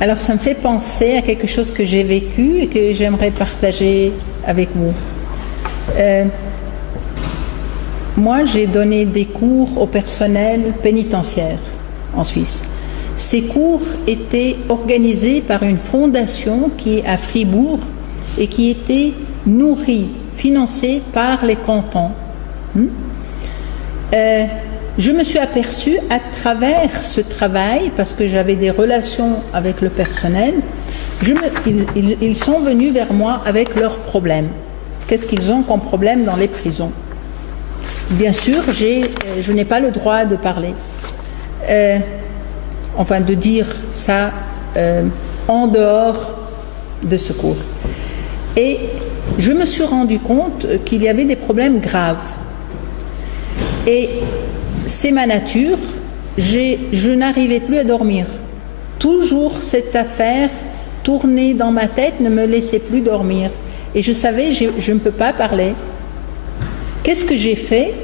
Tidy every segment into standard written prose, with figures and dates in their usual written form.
Alors ça me fait penser à quelque chose que j'ai vécu et que j'aimerais partager avec vous. Moi, j'ai donné des cours au personnel pénitentiaire en Suisse. Ces cours étaient organisés par une fondation qui est à Fribourg et qui était nourrie, financée par les cantons. Je me suis aperçue à travers ce travail, parce que j'avais des relations avec le personnel, ils sont venus vers moi avec leurs problèmes. Qu'est-ce qu'ils ont comme problème dans les prisons? Bien sûr, je n'ai pas le droit de parler, de dire ça en dehors de ce cours. Et je me suis rendu compte qu'il y avait des problèmes graves. Et c'est ma nature, je n'arrivais plus à dormir. Toujours cette affaire tournée dans ma tête ne me laissait plus dormir. Et je savais, je ne peux pas parler. Qu'est-ce que j'ai fait?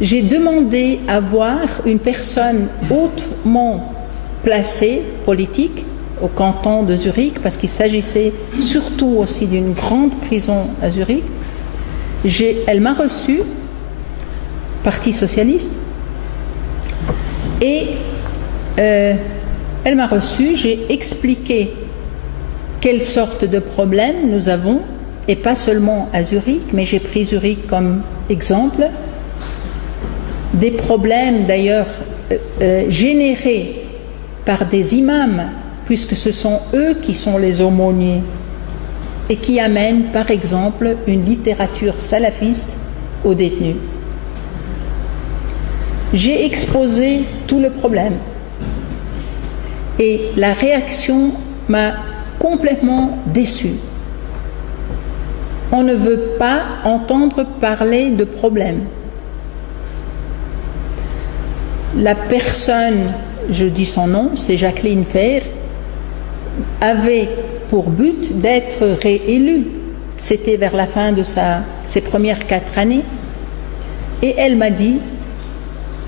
J'ai demandé à voir une personne hautement placée, politique, au canton de Zurich, parce qu'il s'agissait surtout aussi d'une grande prison à Zurich. Elle m'a reçue, Parti socialiste, et elle m'a reçue, j'ai expliqué quelle sorte de problème nous avons, et pas seulement à Zurich, mais j'ai pris Zurich comme exemple, des problèmes d'ailleurs générés par des imams, puisque ce sont eux qui sont les aumôniers, et qui amènent par exemple une littérature salafiste aux détenus. J'ai exposé tout le problème et la réaction m'a complètement déçue. On ne veut pas entendre parler de problème. La personne, je dis son nom, c'est Jacqueline Fer, avait pour but d'être réélue. C'était vers la fin de ses premières 4 années. Et elle m'a dit,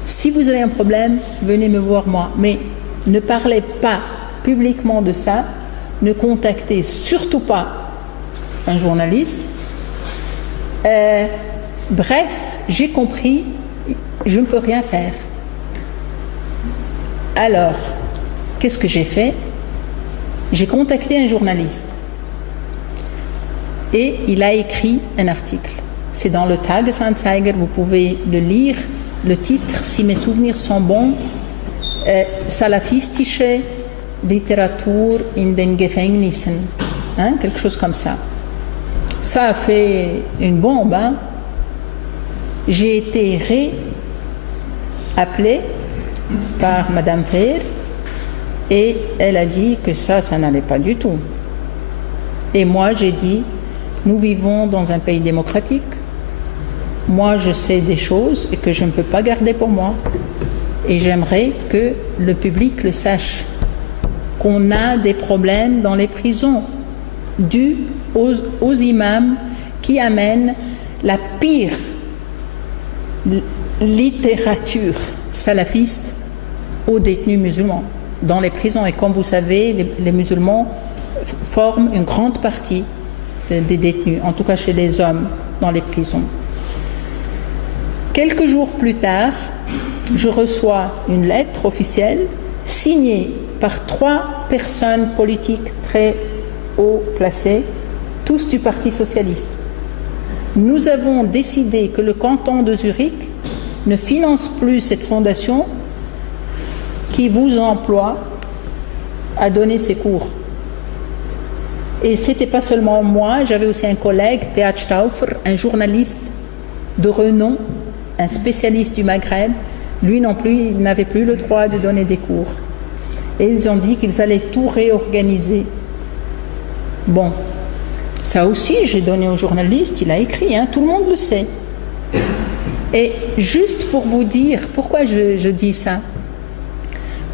si vous avez un problème, venez me voir moi. Mais ne parlez pas publiquement de ça, ne contactez surtout pas un journaliste. Bref, j'ai compris, je ne peux rien faire. Alors, qu'est-ce que j'ai fait? J'ai contacté un journaliste et il a écrit un article. C'est dans le Tagesanzeiger, vous pouvez le lire. Le titre, si mes souvenirs sont bons, Salafistische Literatur in den Gefängnissen, quelque chose comme ça. Ça a fait une bombe. J'ai été réappelée par Madame Fer et elle a dit que ça n'allait pas du tout. Et moi, j'ai dit, nous vivons dans un pays démocratique. Moi, je sais des choses et que je ne peux pas garder pour moi. Et j'aimerais que le public le sache, qu'on a des problèmes dans les prisons dus aux imams qui amènent la pire littérature salafiste aux détenus musulmans dans les prisons. Et comme vous savez, les musulmans forment une grande partie des détenus, en tout cas chez les hommes dans les prisons. Quelques jours plus tard, je reçois une lettre officielle signée par 3 personnes politiques très haut placées, tous du Parti socialiste. Nous avons décidé que le canton de Zurich ne finance plus cette fondation qui vous emploie à donner ces cours. Et ce n'était pas seulement moi, j'avais aussi un collègue, Beat Stauffer, un journaliste de renom, un spécialiste du Maghreb. Lui non plus, il n'avait plus le droit de donner des cours. Et ils ont dit qu'ils allaient tout réorganiser. Bon, ça aussi, j'ai donné au journaliste, il a écrit, tout le monde le sait. Et juste pour vous dire, pourquoi je dis ça?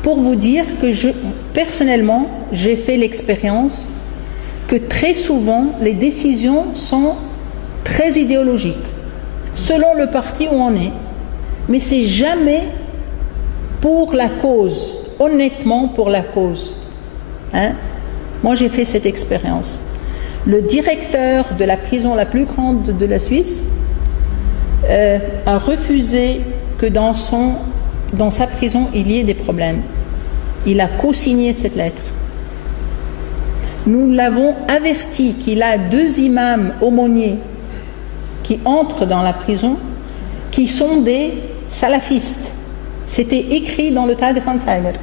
Pour vous dire que personnellement, j'ai fait l'expérience que très souvent, les décisions sont très idéologiques, selon le parti où on est. Mais c'est jamais pour la cause, honnêtement pour la cause. Hein? Moi, j'ai fait cette expérience. Le directeur de la prison la plus grande de la Suisse a refusé que dans sa prison, il y ait des problèmes. Il a co-signé cette lettre. Nous l'avons averti qu'il a 2 imams aumôniers qui entrent dans la prison, qui sont des salafistes. C'était écrit dans le Tagesanzeiger.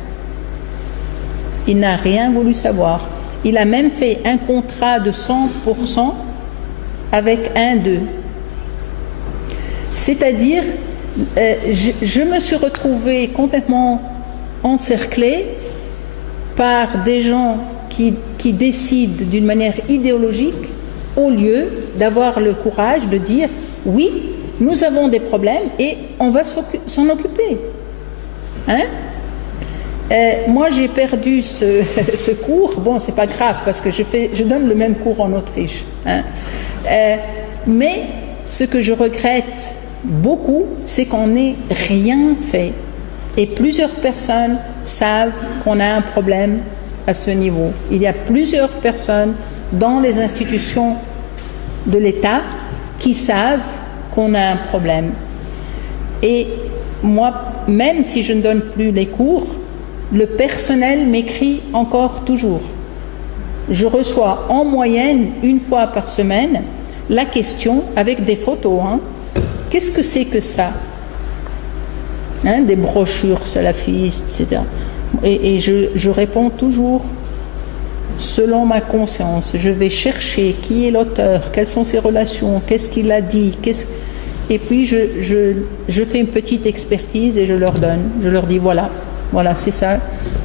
Il n'a rien voulu savoir. Il a même fait un contrat de 100% avec un d'eux. C'est-à-dire, je me suis retrouvée complètement encerclée par des gens qui décident d'une manière idéologique au lieu d'avoir le courage de dire oui, nous avons des problèmes et on va s'en occuper. Hein? Moi, j'ai perdu ce cours. Bon, c'est pas grave parce que je donne le même cours en Autriche. Hein? Mais ce que je regrette beaucoup, c'est qu'on n'ait rien fait. Et plusieurs personnes savent qu'on a un problème à ce niveau. Il y a plusieurs personnes dans les institutions de l'État qui savent qu'on a un problème. Et moi, même si je ne donne plus les cours, le personnel m'écrit encore toujours. Je reçois en moyenne 1 fois par semaine la question avec des photos. Hein. Qu'est-ce que c'est que ça? Hein, des brochures salafistes, etc. Et je réponds toujours selon ma conscience. Je vais chercher qui est l'auteur, quelles sont ses relations, qu'est-ce qu'il a dit, et puis je fais une petite expertise et je leur donne. Je leur dis voilà, c'est ça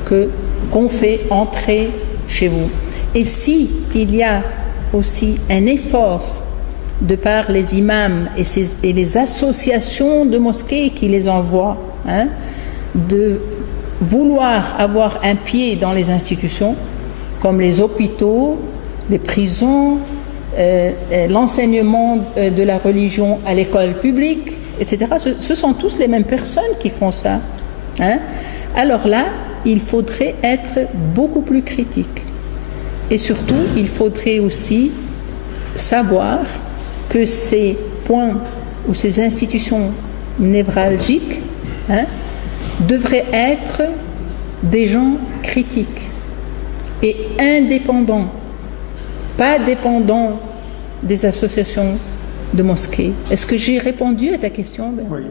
qu'on fait entrer chez vous. Et si il y a aussi un effort de par les imams et les associations de mosquées qui les envoient, hein, de vouloir avoir un pied dans les institutions, comme les hôpitaux, les prisons, l'enseignement de la religion à l'école publique, etc. Ce sont tous les mêmes personnes qui font ça. Hein. Alors là, il faudrait être beaucoup plus critique. Et surtout, il faudrait aussi savoir que ces points ou ces institutions névralgiques, hein, devraient être des gens critiques et indépendants, pas dépendants des associations de mosquées. Est-ce que j'ai répondu à ta question, Bernard ? Oui.